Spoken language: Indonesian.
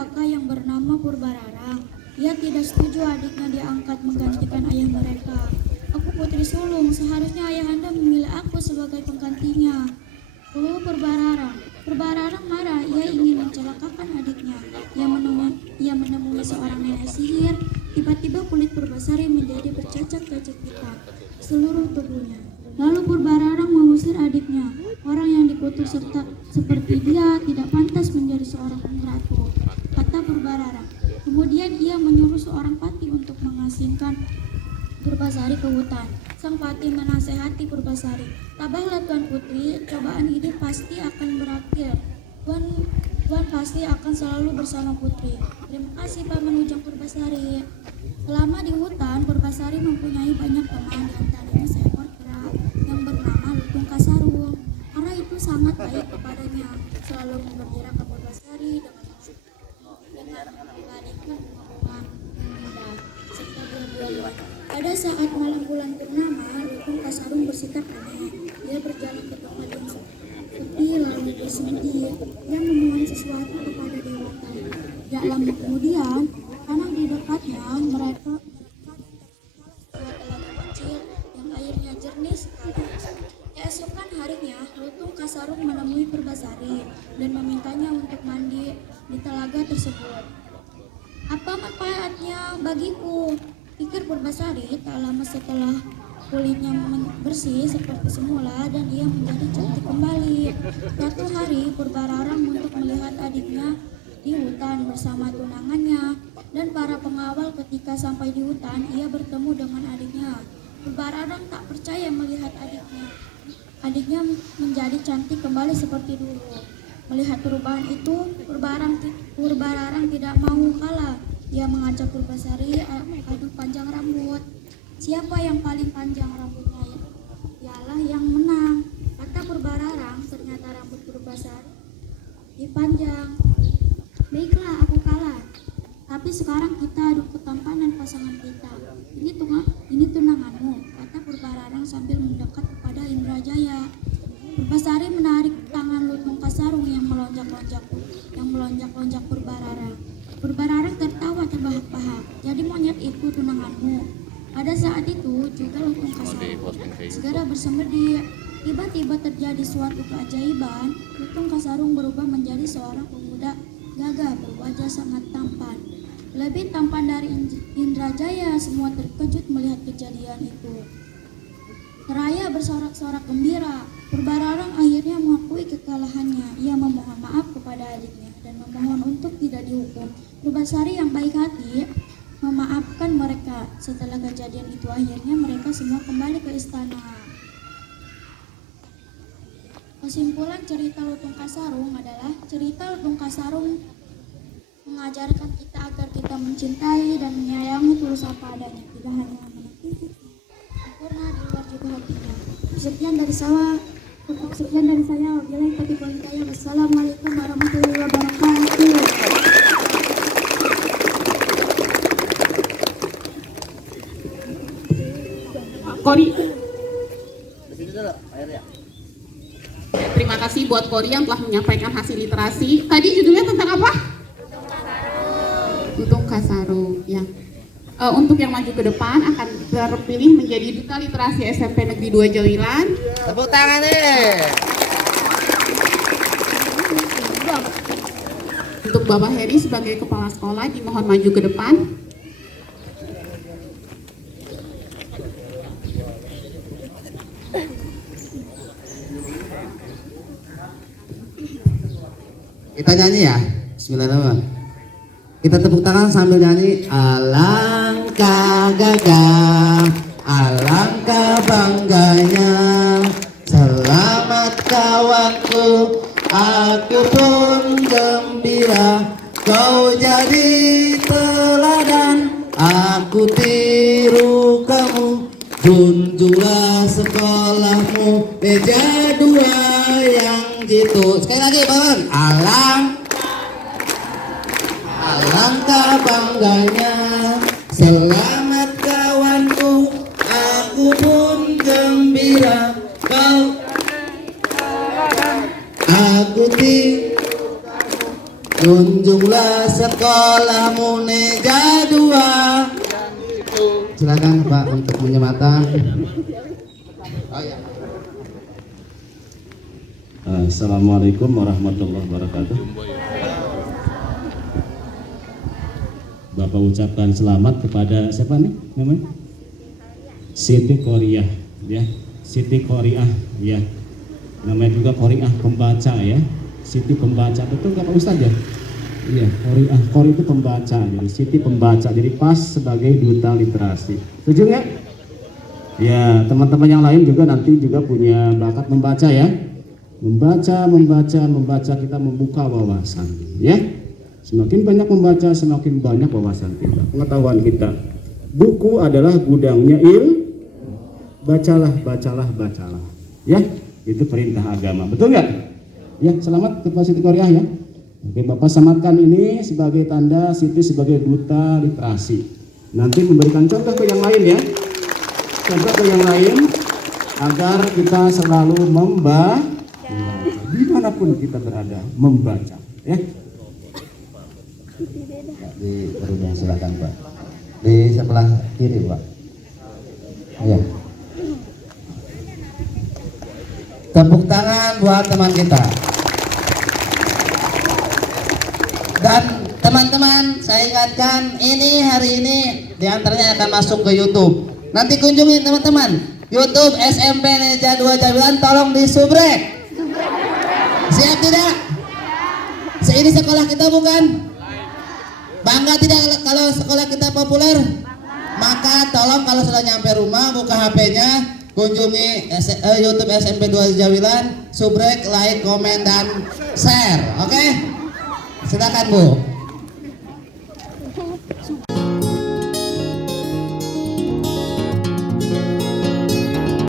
kakak yang bernama Purbararang. Ia tidak setuju adiknya diangkat menggantikan ayah mereka. Aku putri sulung, seharusnya ayahanda memilih aku sebagai penggantinya. Purbararang. Purbararang marah, ia ingin mencelakakan adiknya. Ia menemui seorang nenek sihir. Tiba-tiba kulit Purbasari menjadi bercacat-cacat hitam seluruh tubuhnya. Lalu Purbararang mengusir adiknya. Orang yang dikutuk serta seperti dia tidak pantas menjadi seorang ratu, kata Purbararang. Kemudian ia menyuruh seorang pati untuk mengasingkan Purbasari ke hutan. Sang pati menasehati Purbasari, "Tabahlah Tuan Putri, cobaan ini pasti akan berakhir. Tuan pasti akan selalu bersama Putri." "Terima kasih Paman," ujar Purbasari. Selama di hutan, Purbasari mempunyai banyak teman, di antaranya seekor kera yang bernama Lutung Kasarung. Kera itu sangat baik kepadanya, selalu mengembirakan ke Purbasari dengan memberikan bunga-bunga indah serta buah-buahan. Pada saat malam bulan purnama, Lutung Kasarung bersikap aneh. Dia berjalan ke tempat yang sepi lalu bersemedi. Dia memohon sesuatu kepada dewata. Tidak lama kemudian, tanah di dekatnya mereka sebuah telaga kecil yang airnya jernih sekali. Keesokan harinya, Lutung Kasarung menemui Purbasari dan memintanya untuk mandi di telaga tersebut. "Apa manfaatnya bagiku?" pikir Purbasari. Tak lama setelah kulitnya bersih seperti semula dan ia menjadi cantik kembali. Suatu hari Purbararang untuk melihat adiknya di hutan bersama tunangannya dan para pengawal. Ketika sampai di hutan, ia bertemu dengan adiknya. Purbararang tak percaya melihat adiknya. Adiknya menjadi cantik kembali seperti dulu. Melihat perubahan itu, Purbararang tidak mau kalah. Ia mengajak Purbasari adu panjang rambut. Siapa yang paling panjang rambutnya, ialah yang menang, kata Purbararang. Ternyata rambut Purbasari dipanjang. "Baiklah, aku kalah. Tapi sekarang kita adu ketampanan pasangan kita. Ini tunanganmu," kata Purbararang sambil mendekat kepada Indrajaya. Purbasari menarik tangan Lutung Kasarung yang melonjak-lonjak Purbararang. Purbararang tertawa terbahak-bahak. "Jadi monyet itu tunanganmu?" Pada saat itu juga Lutung Kasarung segera bersemedi. Tiba-tiba terjadi suatu keajaiban. Lutung Kasarung berubah menjadi seorang pemuda gagah berwajah sangat tampan. Lebih tampan dari Indrajaya. Semua terkejut melihat kejadian itu. Seraya bersorak-sorak gembira. Purbararang akhirnya mengakui kekalahannya. Ia memohon maaf kepada adiknya dan memohon untuk tidak dihukum. Purbasari yang baik hati memaafkan mereka. Setelah kejadian itu akhirnya mereka semua kembali ke istana. Kesimpulan cerita Lutung Kasarung adalah cerita Lutung Kasarung mengajarkan kita agar kita mencintai dan menyayangi tulus apa adanya, tidak hanya menepis sempurna di luar juga hatinya. Sekian dari saya. Wabillahi taufiq wal hidayah. Wassalamualaikum warahmatullahi wabarakatuh. Kori. Terima kasih buat Kori yang telah menyampaikan hasil literasi. Tadi judulnya tentang apa? Lutung Kasarung. Ya. Untuk yang maju ke depan akan terpilih menjadi Duta Literasi SMP Negeri 2 Jawilan. Tepuk tangan nih. Untuk Bapak Heri sebagai Kepala Sekolah dimohon maju ke depan. Kita nyanyi ya. Bismillahirrahmanirrahim. Kita tepuk tangan sambil nyanyi. Alangkah gagah, alangkah bangganya, selamat kawanku, aku pun gembira. Kau jadi teladan, aku tiru kamu. Junjunglah sekolahmu, meja 2 yang jitu. Sekali lagi Bang. Alangkah bangganya, selamat kawanku, aku pun gembira. Kau aku junjunglah sekolahmu Neja 2. Silakan Pak untuk menyematan. Oh, ya. Assalamualaikum warahmatullahi wabarakatuh. Bapak ucapkan selamat kepada siapa nih namanya? Siti Qoriah ya. Siti Qoriah ya. Namanya juga Qoriah pembaca ya. Siti pembaca, betul nggak Pak Ustadz ya? Iya, Qoriah, Qori itu pembaca, jadi Siti pembaca, jadi pas sebagai duta literasi. Setuju nggak? Ya, teman-teman yang lain juga nanti juga punya bakat membaca ya. Membaca kita membuka wawasan ya. Semakin banyak membaca, semakin banyak wawasan kita, pengetahuan kita. Buku adalah gudangnya bacalah ya. Itu perintah agama, betul nggak? Ya, selamat kepada Siti Qoriah ya. Oke, Bapak sematkan ini sebagai tanda Siti sebagai duta literasi. Nanti memberikan contoh ke yang lain ya. Contoh ke yang lain agar kita selalu dimanapun kita berada membaca ya. Di berhubung silakan Pak. Di sebelah kiri Pak. Ya. Tepuk tangan buat teman kita. Dan teman-teman, saya ingatkan ini hari ini diantaranya akan masuk ke YouTube. Nanti kunjungi teman-teman YouTube SMP Neja 2 Jawilan, tolong disubrek. Siap tidak? Ini sekolah kita bukan? Bangga tidak kalau sekolah kita populer? Maka tolong kalau sudah nyampe rumah buka HP-nya, kunjungi YouTube SMP 2 Jawilan, subrek, like, komen, dan share. Oke? Silakan Bu.